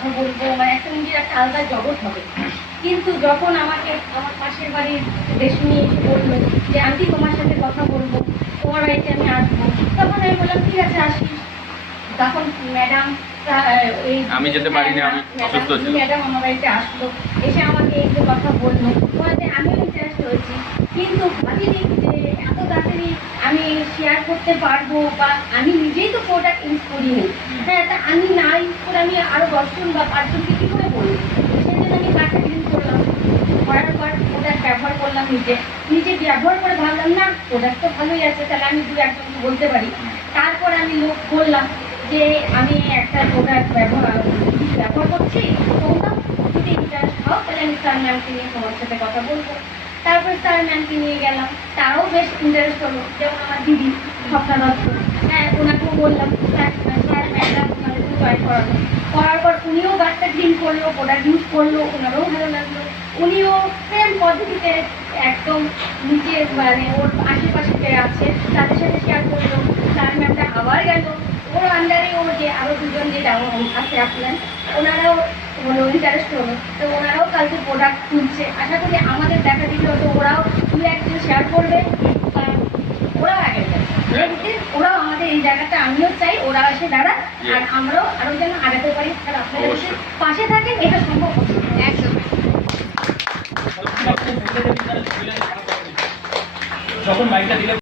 কথা বলবো, মানে একটা নিজের একটা আলাদা জগৎ হবে। কিন্তু যখন আমাকে আমার পাশের বাড়ির রেশমি এসে বললো যে আন্টি তোমার সাথে কথা বলবো, তোমার বাড়িতে আমি আসবো, তখন আমি বললাম ঠিক আছে আসিস। তখন ম্যাডাম আমি যেতে পারিনি, আমি অসুস্থ ছিলাম। ম্যাডাম আমার বাড়িতে আসলো, এসে আমাকে এই যে কথা বললো, ওনাতে আমিও ইন্টারেস্ট হয়েছি। কিন্তু ভাবিনি যে এত তাড়াতাড়ি আমি শেয়ার করতে পারবো, বা আমি নিজেই তো প্রোডাক্ট ইউজ করিনি। হ্যাঁ, তা আমি না ইউজ করে আমি আরও 10জন বা 5জনকে কী করে বলবো? সেই জন্য আমি কার্ডটা ক্লিন করলাম, করার পর প্রোডাক্ট ব্যবহার করলাম, নিজে ব্যবহার করে ভাবলাম না প্রোডাক্ট তো ভালোই আছে, তাহলে আমি 2-1জনকে বলতে পারি। তারপর আমি লোক বললাম যে আমি একটা প্রোডাক্ট ব্যবহার করছি, তোমরা যদি ইন্টারেস্ট হও তাহলে আমি স্যার ম্যামকে নিয়ে তোমার সাথে কথা বলবো। তারপরে স্যার ম্যামকে নিয়ে গেলাম, তারাও বেশ ইন্টারেস্ট হলো। যেমন আমার দিদি স্বপ্না দত্ত, হ্যাঁ ওনাকেও বললাম স্যার ম্যাডাম ওনাদেরকেও জয়েন করানো। করার পর উনিও গাছটা ক্লিন করলো, প্রোডাক্ট ইউজ করলো, ওনারও ভালো লাগলো। উনিও সেম পদ্ধতিতে একদম নিচে মানে ওর আশেপাশে যে আছে তাদের সাথে শেয়ার করলো। স্যার ম্যামটা আবার গেল, ওর আন্ডারে ওর যে আরও 2জন যে আছে আপনার, ওনারাও হলো ইন্টারেস্ট হলো। তো ওনারাও কালকে প্রোডাক্ট তুলছে, আশা করি আমাদের দেখা দিলে হয়তো ওরাও 2-1জন শেয়ার করবে, বা ওরাও আগে যাবে। ওরাও আমাদের এই জায়গাটা আমিও চাই ওরা এসে দাঁড়া, আর আমরাও আরও যেন আগাতে পারি। আর আপনারা যদি পাশে থাকেন এটা সম্ভব হবে। একদম যখন মাইকটা দিলে